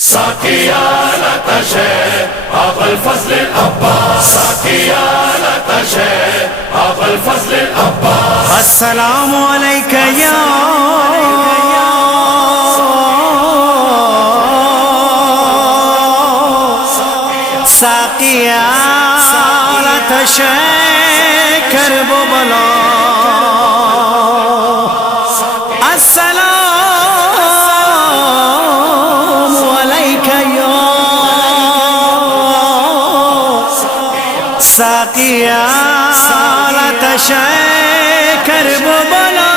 ساقيانة شيخ أبا الفضل العباس، ساقيانة شيخ أبا الفضل العباس. السلام عليك يا ساقيانة شيخ كرب بلا. السلام عليك يا ساقيانة شيخ كرب بلا.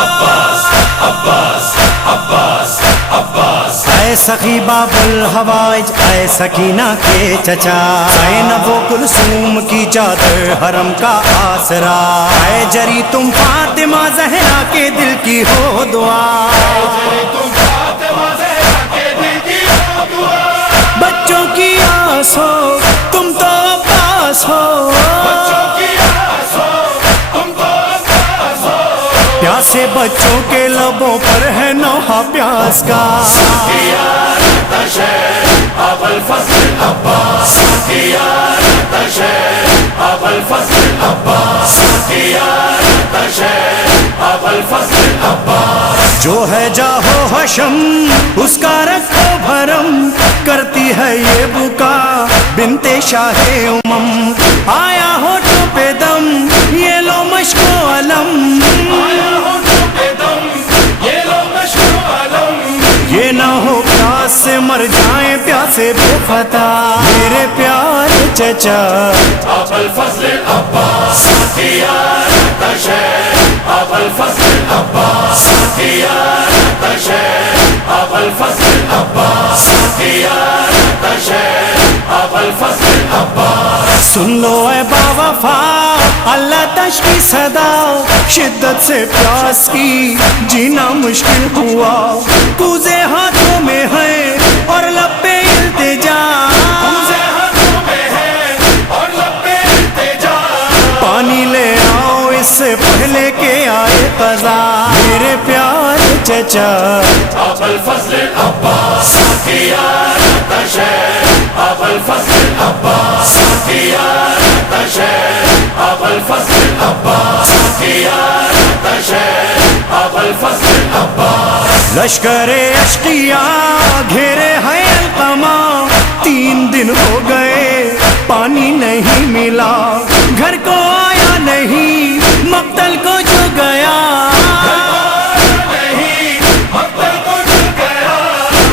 عباس عباس عباس عباس. اے سخی باب الحوائج، اے سکینہ کے چچا، زینب و کلثوم کی چادر حرم کا آسرا، اے جری تم فاطمہ زہرا کے دل کی ہو دعا. بچوں کی آس ہو تم تو عباس ہو، پیاسے بچوں کے لبوں پر ہے نوحہ پیاس کا. ساقيانة شيخ أبا الفضل العباس، ساقيانة شيخ أبا الفضل العباس، ساقيانة شيخ أبا الفضل العباس. جو ہے جاہو حشم اس کا رکھو بھرم، کرتی ہے یہ بکا بنت شاہ امم. آیا ہو تو پہ دم یہ لو مشک و علم، یہ نہ ہو پیاس سے مر جائیں پیاسے بے فتح میرے پیارے چچا. أبا الفضل العباس، ساقيانة شيخ أبا الفضل العباس، ساقيانة شيخ أبا الفضل العباس، ساقيانة شيخ أبا الفضل العباس. سن لو اے با وفا اللہ تشکی صدا، شدت سے پیاس کی جینا مشکل ہوا. کوزے ہاتھوں میں ہے اور لب پہ التجا، پانی لے آؤ اس سے پہلے کہ آئے قضا میرے پیارے چچا. أبا الفضل العباس، ساقيانة شيخ أبا الفضل العباس، ساقيانة شيخ أبا الفضل العباس، ساقيانة شيخ أبا الفضل العباس. لشکر اشقیاء گھیرے ہے القما، 3 دن ہو گئے پانی نہیں ملا. گھر کو آیا نہیں مقتل کو جو گیا،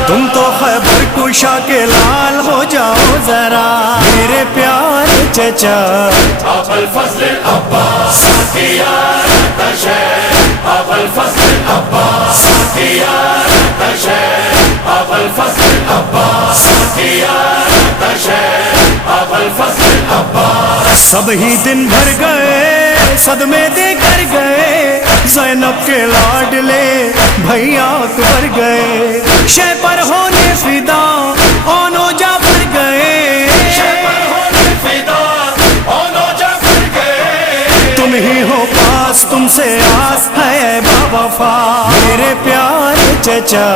تم تو خیبر کشا کے لال ہو جاؤ ذرا میرے پیارے چچا. أبا الفضل العباس، ساقيانة شيخ أبا الفضل العباس، ساقيانة شيخ أبا الفضل العباس، ساقيانة شيخ أبا الفضل العباس. سب ہی دن بھر گئے صدمے دے کر گئے، زینب کے لاڈلے بھیا اکبر گئے، شہ پر ہونے فدا اونو جعفر گئے. تم ہی ہو پاس تم سے آس ہے با وفا میرے پیارے چچا.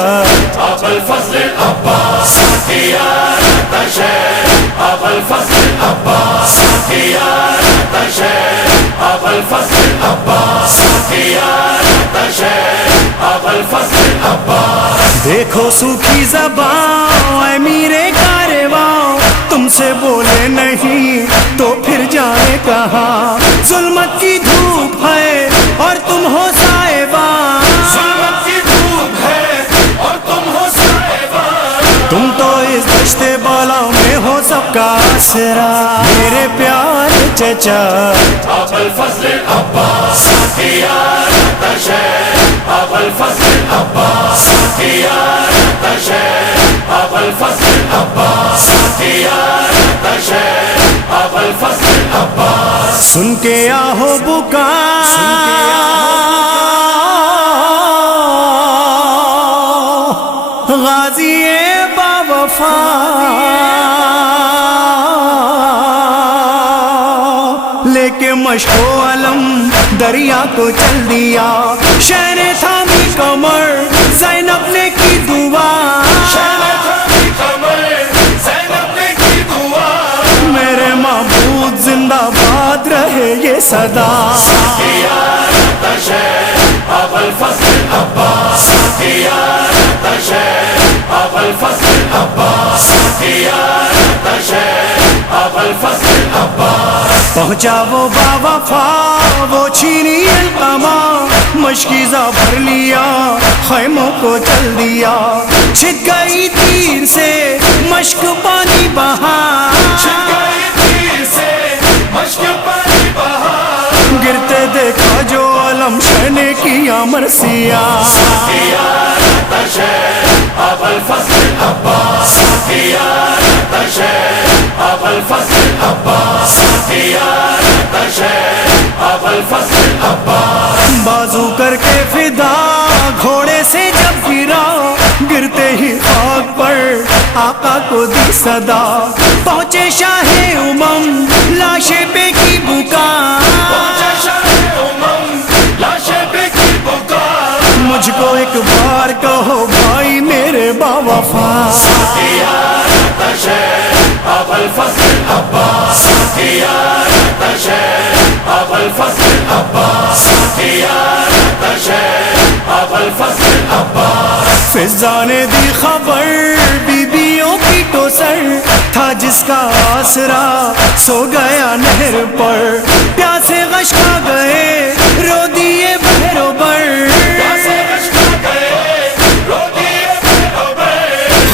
أبا الفضل العباس، ساقيانة شيخ أبا الفضل العباس، ساقيانة شيخ أبا الفضل العباس، ساقيانة شيخ أبا الفضل العباس. دیکھو سوکھی زبان اے میرے کارواں، تم سے بولے نہیں تو پھر جائے کہاں. ظلمت کی دھوپ ہے اور تم ہو صاحبان، تم تو اس دشت بالا میں ہو سب کا آسرا میرے پیارے چچا. أبا الفضل العباس، ساقيانة شيخ أبا الفضل العباس، ساقيانة شيخ أبا الفضل العباس، ساقيانة شيخ أبا الفضل العباس. سن کے آہو بکا غازی با وفا، لے کے مشک و علم دریا کو چل دیا. شہر تھامی کمر زینب نے کی دعا، صدا أبا الفضل العباس زيارة شيخ أبا الفضل العباس زيارة شيخ أبا الفضل العباس پہنچا وہ باوفا وہ چھینی القما مشکیزہ بھر لیا خیموں کو چل دیا چھک گئی تیر سے مشک پانی بہا گرتے دیکھا جو علم شہ نے کیا مرثیہ زيارة شيخ أبا الفضل العباس زيارة شيخ أبا الفضل العباس زيارة شيخ أبا الفضل العباس بازو کر کے فدا گھوڑے سے جب گرا گرتے ہی خاک پر آقا کو دی صدا پہنچے شاہ امم لاشیں پہ کی بکا مجھ کو ایک بار کہو بھائی میرے باوفا زيارة شيخ أبا الفضل العباس زيارة شيخ أبا الفضل العباس زيارة شيخ أبا الفضل العباس فضا نے دی خبر بیبیوں کی تو سر تھا جس کا آسرا سو گیا نہر پر پیاسے غش کھا گئے رو دیے بہرو بر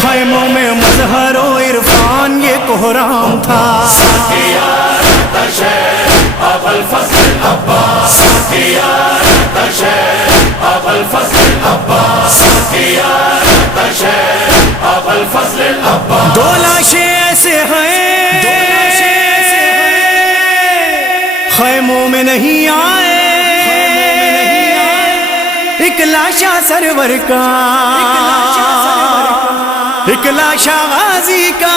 خیموں میں مظہر و عرفان یہ کوہرام تھا زيارة شيخ أبا الفضل العباس زيارة شيخ أبا الفضل العباس زيارة شيخ أبا الفضل العباس دو لاشیں ایسے ہیں خیموں میں نہیں آئے ایک لاشا سرور کا ایک لاشا غازی کا